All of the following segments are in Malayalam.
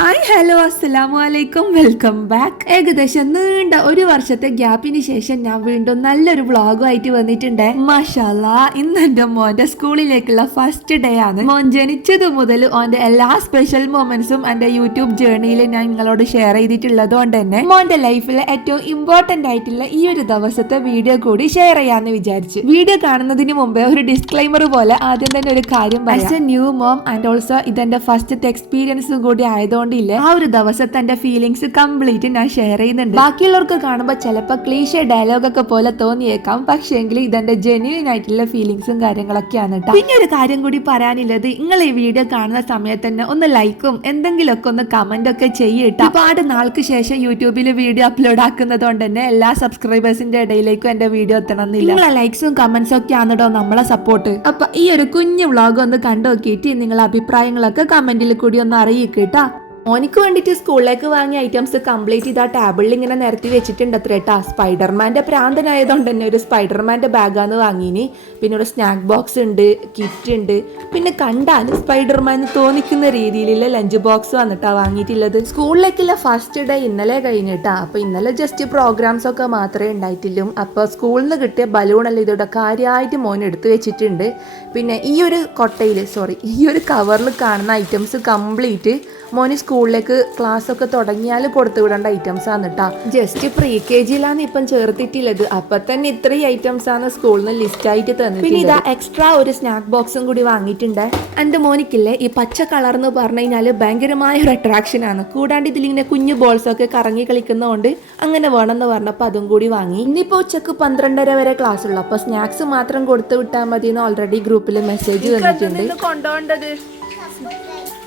ഹായ് ഹലോ അസ്സലാമു അലൈക്കും വെൽക്കം ബാക്ക് ഏകദേശം നീണ്ട ഒരു വർഷത്തെ ഗ്യാപ്പിന് ശേഷം ഞാൻ വീണ്ടും നല്ലൊരു വ്ളോഗുമായിട്ട് വന്നിട്ടുണ്ട്. മഷാല ഇന്ന് എന്റെ മോന്റെ സ്കൂളിലേക്കുള്ള ഫസ്റ്റ് ഡേ ആണ്. മോൻ ജനിച്ചത് മുതൽ ഓന്റെ എല്ലാ സ്പെഷ്യൽ മൊമെന്റ്സും എന്റെ യൂട്യൂബ് ജേർണിയിൽ ഞാൻ നിങ്ങളോട് ഷെയർ ചെയ്തിട്ടുള്ളത് കൊണ്ട് തന്നെ മോന്റെ ലൈഫിലെ ഏറ്റവും ഇമ്പോർട്ടന്റ് ആയിട്ടുള്ള ഈ ഒരു ദിവസത്തെ വീഡിയോ കൂടി ഷെയർ ചെയ്യാന്ന് വിചാരിച്ചു. വീഡിയോ കാണുന്നതിന് മുമ്പേ ഒരു ഡിസ്ക്ലൈമർ പോലെ ആദ്യം തന്നെ ഒരു കാര്യം ന്യൂ മോം ആൻഡ് ഓൾസോ ഇതെന്റെ ഫസ്റ്റത്തെ എക്സ്പീരിയൻസും കൂടി ആയതുകൊണ്ടില്ല ആ ഒരു ദിവസത്തെ എന്റെ ഫീലിങ്സ് കംപ്ലീറ്റ് ഞാൻ ഷെയർ ചെയ്യുന്നുണ്ട്. ബാക്കിയുള്ളവർക്ക് കാണുമ്പോൾ ചിലപ്പോൾ ക്ലീഷ ഡയലോഗ് ഒക്കെ പോലെ തോന്നിയേക്കാം. പക്ഷേങ്കിൽ ഇതെന്റെ ജെന്യൂൻ ആയിട്ടുള്ള ഫീലിങ്സും കാര്യങ്ങളൊക്കെയാണ് കേട്ടോ പിന്നെ ഒരു കാര്യം കൂടി പറയാനുള്ളത്. നിങ്ങൾ ഈ വീഡിയോ കാണുന്ന സമയത്ത് തന്നെ ഒന്ന് ലൈക്കും എന്തെങ്കിലുമൊക്കെ ഒന്ന് കമന്റ് ഒക്കെ ചെയ്യട്ടോ ഒരുപാട് നാൾക്ക് ശേഷം യൂട്യൂബിൽ വീഡിയോ അപ്ലോഡ് ആക്കുന്നത് കൊണ്ട് തന്നെ എല്ലാ സബ്സ്ക്രൈബേഴ്സിന്റെ ഇടയിലേക്കും എന്റെ വീഡിയോ എത്തണമെന്നില്ല. നിങ്ങളെ ലൈക്സും കമന്റ്സും ഒക്കെ ആണെടോ നമ്മളെ സപ്പോർട്ട് അപ്പൊ ഈ ഒരു കുഞ്ഞു വ്ളോഗ് ഒന്ന് കണ്ടു നോക്കിയിട്ട് നിങ്ങളെ അഭിപ്രായങ്ങളൊക്കെ കമന്റിൽ കൂടി ഒന്ന് അറിയിക്കട്ടാ മോനിക്ക് വേണ്ടിയിട്ട് സ്കൂളിലേക്ക് വാങ്ങിയ ഐറ്റംസ് കംപ്ലീറ്റ് ചെയ്ത് ടേബിളിൽ ഇങ്ങനെ നിരത്തി വെച്ചിട്ടുണ്ട് അത്രേട്ടാ സ്പൈഡർമാന്റെ പ്രാന്തനായതുകൊണ്ട് തന്നെ ഒരു സ്പൈഡർമാന്റെ ബാഗാന്ന് വാങ്ങിനി. പിന്നെ ഇവിടെ സ്നാക്ക് ബോക്സ് ഉണ്ട് കിറ്റ് ഉണ്ട്. പിന്നെ കണ്ടാൽ സ്പൈഡർമാൻ തോന്നിക്കുന്ന രീതിയിലുള്ള ലഞ്ച് ബോക്സ് വന്നിട്ടാ വാങ്ങിയിട്ടുള്ളത്. സ്കൂളിലേക്കുള്ള ഫസ്റ്റ് ഡേ ഇന്നലെ കഴിഞ്ഞിട്ടാ. അപ്പൊ ഇന്നലെ ജസ്റ്റ് പ്രോഗ്രാംസ് ഒക്കെ മാത്രമേ ഉണ്ടായിട്ടുള്ളൂ. അപ്പൊ സ്കൂളിൽ നിന്ന് കിട്ടിയ ബലൂണല്ല ഇതോടെ കാര്യമായിട്ട് മോൻ എടുത്തു വെച്ചിട്ടുണ്ട്. പിന്നെ ഈ ഒരു കൊട്ടയിൽ സോറി ഈ ഒരു കവറിൽ കാണുന്ന ഐറ്റംസ് കംപ്ലീറ്റ് മോന് സ്കൂളിലേക്ക് ക്ലാസ് ഒക്കെ തുടങ്ങിയാൽ കൊടുത്തു വിടേണ്ട ഐറ്റംസ് ആണ് കേട്ടോ ജസ്റ്റ് പ്രീ കെ ജിയിലാണ് ഇപ്പം ചേർത്തിട്ടുള്ളത്. അപ്പൊ തന്നെ ഇത്രയും ഐറ്റംസ് ആണ് സ്കൂളിൽ നിന്ന് ലിസ്റ്റ് ആയിട്ട് തന്നത് പിന്നെ ഇതാ എക്സ്ട്രാ ഒരു സ്നാക്ക് ബോക്സും കൂടി വാങ്ങിയിട്ടുണ്ട്. എന്റെ മോനിക്കില്ലേ ഈ പച്ച കളർ എന്ന് പറഞ്ഞു കഴിഞ്ഞാൽ ഭയങ്കരമായ ഒരു അട്രാക്ഷൻ ആണ്. കൂടാണ്ട് ഇതിലിങ്ങനെ കുഞ്ഞു ബോൾസ് ഒക്കെ കറങ്ങി കളിക്കുന്നതുകൊണ്ട് അങ്ങനെ വേണമെന്ന് പറഞ്ഞപ്പോൾ അതും കൂടി വാങ്ങി. ഇന്നിപ്പോ ഉച്ചയ്ക്ക് പന്ത്രണ്ടര വരെ ക്ലാസ് ഉള്ളു. അപ്പൊ സ്നാക്സ് മാത്രം കൊടുത്തു വിട്ടാൽ മതി എന്ന് ഓൾറെഡി ഗ്രൂപ്പിൽ മെസ്സേജ് വന്നിട്ടുണ്ട്. കൊണ്ടോണ്ടത്?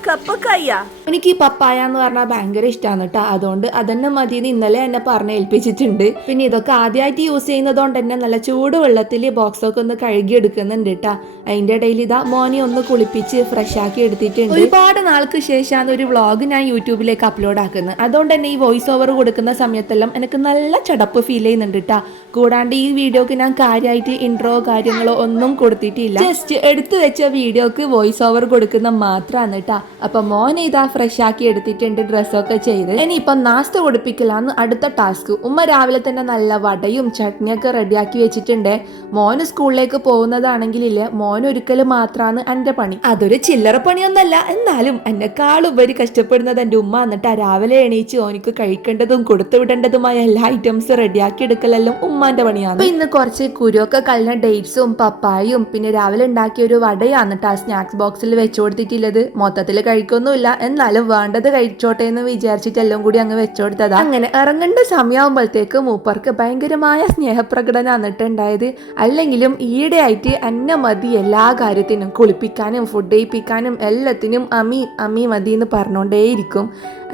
കപ്പക്കയ്യ? എനിക്ക് ഈ പപ്പായ എന്ന് പറഞ്ഞാൽ ഭയങ്കര ഇഷ്ടമാണ് കേട്ടോ അതുകൊണ്ട് അതന്നെ മതി എന്ന് ഇന്നലെ എന്നെ പറഞ്ഞ് ഏൽപ്പിച്ചിട്ടുണ്ട്. പിന്നെ ഇതൊക്കെ ആദ്യമായിട്ട് യൂസ് ചെയ്യുന്നതുകൊണ്ട് തന്നെ നല്ല ചൂട് വെള്ളത്തിൽ ഈ ബോക്സൊക്കെ ഒന്ന് കഴുകി എടുക്കുന്നുണ്ട് കേട്ടോ അതിന്റെ ഇടയിൽ ഇതാ മോനെ ഒന്ന് കുളിപ്പിച്ച് ഫ്രഷ് ആക്കി എടുത്തിട്ടുണ്ട്. ഒരുപാട് നാൾക്ക് ശേഷമാണ് ഒരു വ്ളോഗ് ഞാൻ യൂട്യൂബിലേക്ക് അപ്ലോഡ് ആക്കുന്നത്. അതുകൊണ്ട് തന്നെ ഈ വോയിസ് ഓവർ കൊടുക്കുന്ന സമയത്തെല്ലാം എനിക്ക് നല്ല ചടപ്പ് ഫീൽ ചെയ്യുന്നുണ്ട് കേട്ടോ കൂടാണ്ട് ഈ വീഡിയോക്ക് ഞാൻ കാര്യമായിട്ട് ഇൻട്രോ കാര്യങ്ങളോ ഒന്നും കൊടുത്തിട്ടില്ല. ജസ്റ്റ് എടുത്തു വെച്ച വീഡിയോക്ക് വോയിസ് ഓവർ കൊടുക്കുന്ന മാത്രമാണ് കേട്ടോ അപ്പൊ മോനെ ഇതാ ഫ്രഷ് ആക്കി എടുത്തിട്ടുണ്ട് ഡ്രസ്സൊക്കെ ചെയ്ത്. ഇനിയിപ്പം നാസ്ത കൊടുപ്പിക്കലാന്ന് അടുത്ത ടാസ്ക് ഉമ്മ രാവിലെ തന്നെ നല്ല വടയും ചട്നിയൊക്കെ റെഡിയാക്കി വെച്ചിട്ടുണ്ട്. മോന് സ്കൂളിലേക്ക് പോകുന്നതാണെങ്കിലില്ലേ മോൻ ഒരിക്കലും മാത്രമാണ് എന്റെ പണി. അതൊരു ചില്ലറ പണിയൊന്നല്ല എന്നാലും എന്നെക്കാളുപരി കഷ്ടപ്പെടുന്നത് എന്റെ ഉമ്മ. എന്നിട്ട് ആ രാവിലെ എണീച്ച് ഓനിക്ക് കഴിക്കേണ്ടതും കൊടുത്തു വിടേണ്ടതുമായ എല്ലാ ഐറ്റംസ് റെഡിയാക്കി എടുക്കലെല്ലാം ഉമ്മാന്റെ പണിയാണ്. ഇന്ന് കുറച്ച് കുരുവൊക്കെ കളഞ്ഞ ഡേറ്റ്സും പപ്പായും പിന്നെ രാവിലെ ഉണ്ടാക്കിയ ഒരു വടയാണ് കേട്ടോ സ്നാക്സ് ബോക്സിൽ വെച്ചു കൊടുത്തിട്ടുള്ളത്. മൊത്തത്തിൽ കഴിക്കൊന്നുമില്ല. എന്നാലും വേണ്ടത് കഴിച്ചോട്ടെ എന്ന് വിചാരിച്ചിട്ട് എല്ലാം കൂടി അങ്ങ് വെച്ചോടുത്തതാ. അങ്ങനെ ഇറങ്ങേണ്ട സമയമാകുമ്പോഴത്തേക്ക് മൂപ്പർക്ക് ഭയങ്കരമായ സ്നേഹപ്രകടനം എന്നിട്ടുണ്ടായത് അല്ലെങ്കിലും ഈയിടെ ആയിട്ട് എന്നെ മതി എല്ലാ കാര്യത്തിനും കുളിപ്പിക്കാനും ഫുഡ് കഴിപ്പിക്കാനും എല്ലാത്തിനും അമി അമി മതി എന്ന് പറഞ്ഞുകൊണ്ടേയിരിക്കും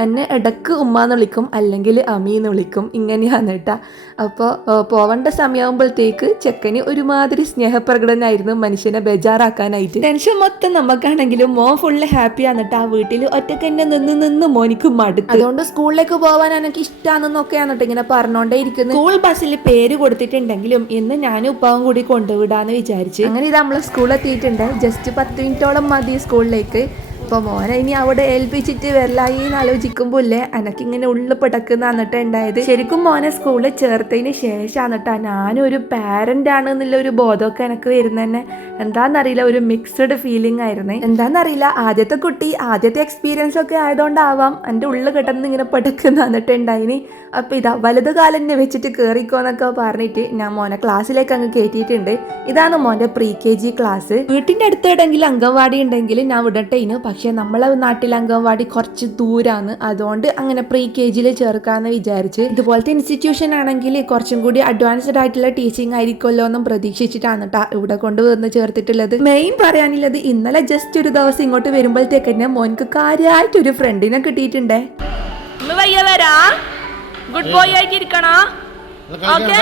എന്നെ ഇടയ്ക്ക് ഉമ്മ എന്ന് വിളിക്കും അല്ലെങ്കിൽ അമി എന്ന് വിളിക്കും. ഇങ്ങനെയാണ് കേട്ടാ അപ്പോൾ പോവേണ്ട സമയമാകുമ്പോഴത്തേക്ക് ചെക്കന് ഒരുമാതിരി സ്നേഹപ്രകടനമായിരുന്നു മനുഷ്യനെ ബേജാറാക്കാനായിട്ട്. ടെൻഷൻ മൊത്തം നമുക്കാണെങ്കിലും മോൻ ഫുള്ള് ഹാപ്പി ആന്നിട്ട് ആ വീട്ടിൽ ഒറ്റയ്ക്ക് തന്നെ നിന്ന് നിന്ന് മോനിക്ക് മടുത്തു. അതുകൊണ്ട് സ്കൂളിലേക്ക് പോകാൻ എനിക്ക് ഇഷ്ടമാണെന്നൊക്കെ എന്നിട്ട് ഇങ്ങനെ പറഞ്ഞോണ്ടേ ഇരിക്കുന്നു. സ്കൂൾ ബസ്സിൽ പേര് കൊടുത്തിട്ടുണ്ടെങ്കിലും ഇന്ന് ഞാനും ഉപ്പാവും കൂടി കൊണ്ടുവിടാന്ന് വിചാരിച്ചു. അങ്ങനെ ഇത് നമ്മൾ സ്കൂളിൽ എത്തിയിട്ടുണ്ട് ജസ്റ്റ് പത്ത് മിനിറ്റോളം മതി സ്കൂളിലേക്ക്. അപ്പോൾ മോനെ ഇനി അവിടെ ഏൽപ്പിച്ചിട്ട് വരലായി എന്ന് ആലോചിക്കുമ്പോൾ ഇല്ലേ എനക്കിങ്ങനെ ഉള്ളു പിടക്കുന്ന എന്നിട്ട് ഉണ്ടായത്. ശരിക്കും മോനെ സ്കൂളിൽ ചേർത്തതിന് ശേഷമാണ് കേട്ടോ ഞാനും ഒരു പാരന്റ് ആണ് എന്നുള്ള ഒരു ബോധമൊക്കെ എനിക്ക് വരുന്നതന്നെ. എന്താണെന്നറിയില്ല ഒരു മിക്സഡ് ഫീലിംഗ് ആയിരുന്നു. എന്താണെന്നറിയില്ല ആദ്യത്തെ കുട്ടി ആദ്യത്തെ എക്സ്പീരിയൻസ് ഒക്കെ ആയതുകൊണ്ടാവാം എന്റെ ഉള്ളിൽ കിടന്ന് ഇങ്ങനെ പിടക്കുന്ന എന്നിട്ട് ഉണ്ടായിനി. അപ്പോൾ ഇതാ വലുത് കാലെന്നെ വെച്ചിട്ട് കയറിക്കോന്നൊക്കെ പറഞ്ഞിട്ട് ഞാൻ മോനെ ക്ലാസ്സിലേക്ക് അങ്ങ് കയറ്റിയിട്ടുണ്ട് ഇതാണ് മോന്റെ പ്രീ കെ ജി ക്ലാസ് വീട്ടിന്റെ അടുത്ത് എവിടെയെങ്കിലും അംഗൻവാടി ഉണ്ടെങ്കിൽ ഞാൻ വിടട്ടേനു പക്ഷേ നമ്മളെ നാട്ടിൽ അംഗൻവാടി കുറച്ച് ദൂരാണ്. അതുകൊണ്ട് അങ്ങനെ പ്രീ കെ ജിയിൽ ചേർക്കാമെന്ന് വിചാരിച്ച് ഇതുപോലത്തെ ഇൻസ്റ്റിറ്റ്യൂഷൻ ആണെങ്കിൽ കുറച്ചും കൂടി അഡ്വാൻസ്ഡ് ആയിട്ടുള്ള ടീച്ചിങ് ആയിരിക്കുമല്ലോ എന്നും പ്രതീക്ഷിച്ചിട്ടാണ് കേട്ടോ ഇവിടെ കൊണ്ടുവന്ന് ചേർത്തിട്ടുള്ളത്. മെയിൻ പറയാനുള്ളത് ഇന്നലെ ജസ്റ്റ് ഒരു ദിവസം ഇങ്ങോട്ട് വരുമ്പോഴത്തേക്ക് തന്നെ മോൻക്ക് കാര്യമായിട്ട് ഒരു ഫ്രണ്ടിനെ കിട്ടിയിട്ടുണ്ടേ ഗുഡ് ബോയ് ആയിട്ട് ഇരിക്കണോ ഓക്കെ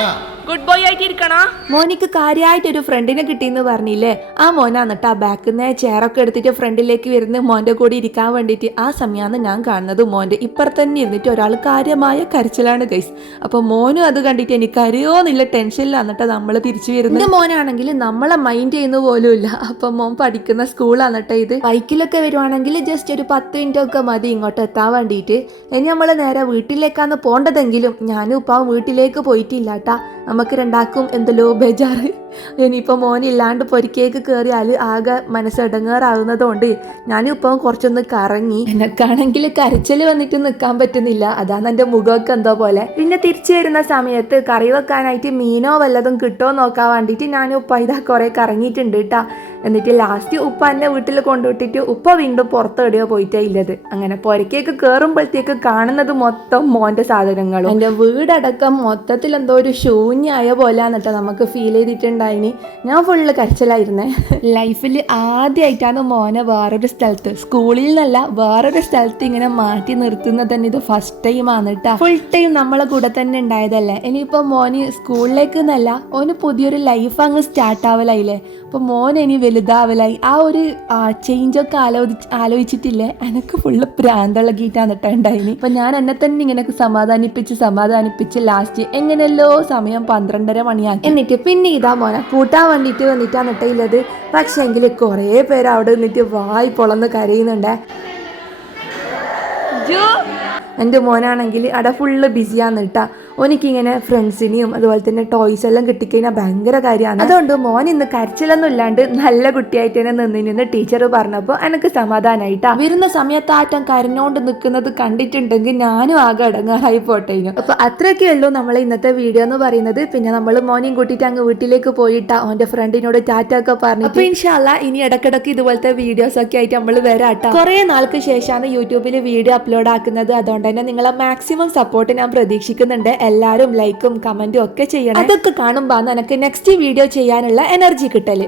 ഗുഡ് ബോയ് ആയിട്ട് ഇരിക്കണ മോനിക്ക് കാര്യമായിട്ട് ഒരു ഫ്രണ്ടിനെ കിട്ടിയെന്ന് പറഞ്ഞില്ലേ? ആ മോനാന്നിട്ട് ആ ബാക്കിൽ നിന്ന് ചെയറൊക്കെ എടുത്തിട്ട് ഫ്രണ്ടിലേക്ക് വരുന്ന മോന്റെ കൂടെ ഇരിക്കാൻ വേണ്ടിട്ട് ആ സമയമാണ് ഞാൻ കാണുന്നത് മോന്റെ ഇപ്പുറത്ത് തന്നെ ഇരുന്നിട്ട് ഒരാൾ കാര്യമായ കരച്ചിലാണ് ഗൈസ് അപ്പൊ മോനും അത് കണ്ടിട്ട് എനിക്ക് അറിയോന്നില്ല ടെൻഷനിലാന്നിട്ട് നമ്മൾ തിരിച്ചു വരുന്നത്. മോനാണെങ്കിൽ നമ്മളെ മൈൻഡ് ചെയ്യുന്ന പോലും ഇല്ല. അപ്പൊ മോൻ പഠിക്കുന്ന സ്കൂളാണ് ഇത്. ബൈക്കിലൊക്കെ വരുവാണെങ്കിൽ ജസ്റ്റ് ഒരു പത്ത് മിനിറ്റ് ഒക്കെ മതി ഇങ്ങോട്ട് എത്താൻ വേണ്ടിയിട്ട്. ഇനി നമ്മൾ നേരെ വീട്ടിലേക്കാണ് പോണ്ടതെങ്കിലും ഞാനും ഇപ്പം വീട്ടിലേക്ക് പോയിട്ടില്ല കേട്ടാ നമുക്ക് രണ്ടാക്കും എന്തല്ലോ ബേജാറ്. ഇനിയിപ്പോൾ മോനില്ലാണ്ട് പൊരിക്കേക്ക് കയറിയാൽ ആകെ മനസ്സെടങ്ങേറാവുന്നത് കൊണ്ട് ഞാനും ഇപ്പം കുറച്ചൊന്ന് കറങ്ങി. എനക്കാണെങ്കിൽ കരച്ചിൽ വന്നിട്ട് നിൽക്കാൻ പറ്റുന്നില്ല. അതാണ് എന്റെ മുഖമൊക്കെ എന്തോ പോലെ. പിന്നെ തിരിച്ചു വരുന്ന സമയത്ത് കറി വെക്കാനായിട്ട് മീനോ വല്ലതും കിട്ടുമോ നോക്കാൻ വേണ്ടിയിട്ട് ഞാനും ഇപ്പം ഇതാ കുറേ കറങ്ങിയിട്ടുണ്ട് കേട്ടാ എന്നിട്ട് ലാസ്റ്റ് ഉപ്പ എന്നെ വീട്ടിൽ കൊണ്ടുവിട്ടിട്ട് ഉപ്പ വീണ്ടും പുറത്ത് എവിടെയോ പോയിട്ടേ ഇല്ലത്. അങ്ങനെ പുരക്കേക്ക് കയറുമ്പോഴത്തേക്ക് കാണുന്നത് മൊത്തം മോന്റെ സാധനങ്ങളും. എന്റെ വീടടക്കം മൊത്തത്തിൽ എന്തോ ഒരു ശൂന്യായ പോലെ എന്നിട്ട് നമുക്ക് ഫീൽ ചെയ്തിട്ടുണ്ടായി ഞാൻ ഫുള്ള് കരച്ചിലായിരുന്നേ. ലൈഫിൽ ആദ്യമായിട്ടാണ് മോനെ വേറൊരു സ്ഥലത്ത്. സ്കൂളിൽ നിന്നല്ല വേറൊരു സ്ഥലത്ത് ഇങ്ങനെ മാറ്റി നിർത്തുന്നത് തന്നെ ഇത് ഫസ്റ്റ് ടൈം ആണ് കേട്ടോ ഫുൾ ടൈം നമ്മളെ കൂടെ തന്നെ ഉണ്ടായതല്ലേ? ഇനിയിപ്പോൾ മോന് സ്കൂളിലേക്ക് എന്നല്ല ഓന് പുതിയൊരു ലൈഫ് അങ്ങ് സ്റ്റാർട്ട് ആവലായില്ലേ? അപ്പോൾ മോൻ ഇനി വലുതാവലായി. ആ ഒരു ചേഞ്ചൊക്കെ ആലോചിച്ച് ആലോചിച്ചിട്ടില്ലേ? എനിക്ക് ഫുള്ള് പ്രാന്തളകിയിട്ടാണ് കേട്ടോ ഉണ്ടായിന് അപ്പം ഞാൻ എന്നെ തന്നെ ഇങ്ങനെ സമാധാനിപ്പിച്ച് സമാധാനിപ്പിച്ച് ലാസ്റ്റ് എങ്ങനെയല്ലോ സമയം പന്ത്രണ്ടര മണിയാക്കി. എന്നിട്ട് പിന്നെ ഇതാ മോനെ കൂട്ടാൻ വേണ്ടിയിട്ട് വന്നിട്ടാണ് കേട്ടോ പക്ഷെ എങ്കിൽ കുറേ പേര് അവിടെ നിന്നിട്ട് വായി പൊളന്ന് കരയുന്നുണ്ടേ. എന്റെ മോനാണെങ്കിൽ അവിടെ ഫുള്ള് ബിസിയാന്ന് കേട്ടാ ഓനിക്കിങ്ങനെ ഫ്രണ്ട്സിനെയും അതുപോലെ തന്നെ ടോയ്സ് എല്ലാം കിട്ടിക്കഴിഞ്ഞാൽ ഭയങ്കര കാര്യമാണ് അതുകൊണ്ട് മോൻ ഇന്ന് കരച്ചിലൊന്നും ഇല്ലാണ്ട് നല്ല കുട്ടിയായിട്ട് തന്നെ നിന്നിരുന്ന് ടീച്ചർ പറഞ്ഞപ്പോൾ എനിക്ക് സമാധാനമായിട്ടാ വരുന്ന സമയത്ത് ആറ്റം കരഞ്ഞോണ്ട് നിൽക്കുന്നത് കണ്ടിട്ടുണ്ടെങ്കിൽ ഞാനും ആകെ അടങ്ങാറായി പോട്ടെ അപ്പൊ അത്രയൊക്കെ ഉള്ളൂ നമ്മൾ ഇന്നത്തെ വീഡിയോ എന്ന് പറയുന്നത്. പിന്നെ നമ്മൾ മോനെയും കൂട്ടിയിട്ട് അങ്ങ് വീട്ടിലേക്ക് പോയിട്ടാ അവന്റെ ഫ്രണ്ടിനോട് ടാറ്റ ഒക്കെ പറഞ്ഞു അപ്പൊ ഇൻഷാല്ല ഇനി ഇടക്കിടക്ക് ഇതുപോലത്തെ വീഡിയോസ് ഒക്കെ ആയിട്ട് നമ്മൾ വരാട്ടോ. കുറെ നാൾക്ക് ശേഷമാണ് യൂട്യൂബിൽ വീഡിയോ അപ്ലോഡ് ആക്കുന്നത്. അതുകൊണ്ട് തന്നെ നിങ്ങളെ മാക്സിമം സപ്പോർട്ട് ഞാൻ പ്രതീക്ഷിക്കുന്നുണ്ട്. എല്ലാവരും ലൈക്കും കമന്റും ഒക്കെ ചെയ്യണം. അതൊക്കെ കാണുമ്പോൾ നിനക്ക് നെക്സ്റ്റ് വീഡിയോ ചെയ്യാനുള്ള എനർജി കിട്ടൽ.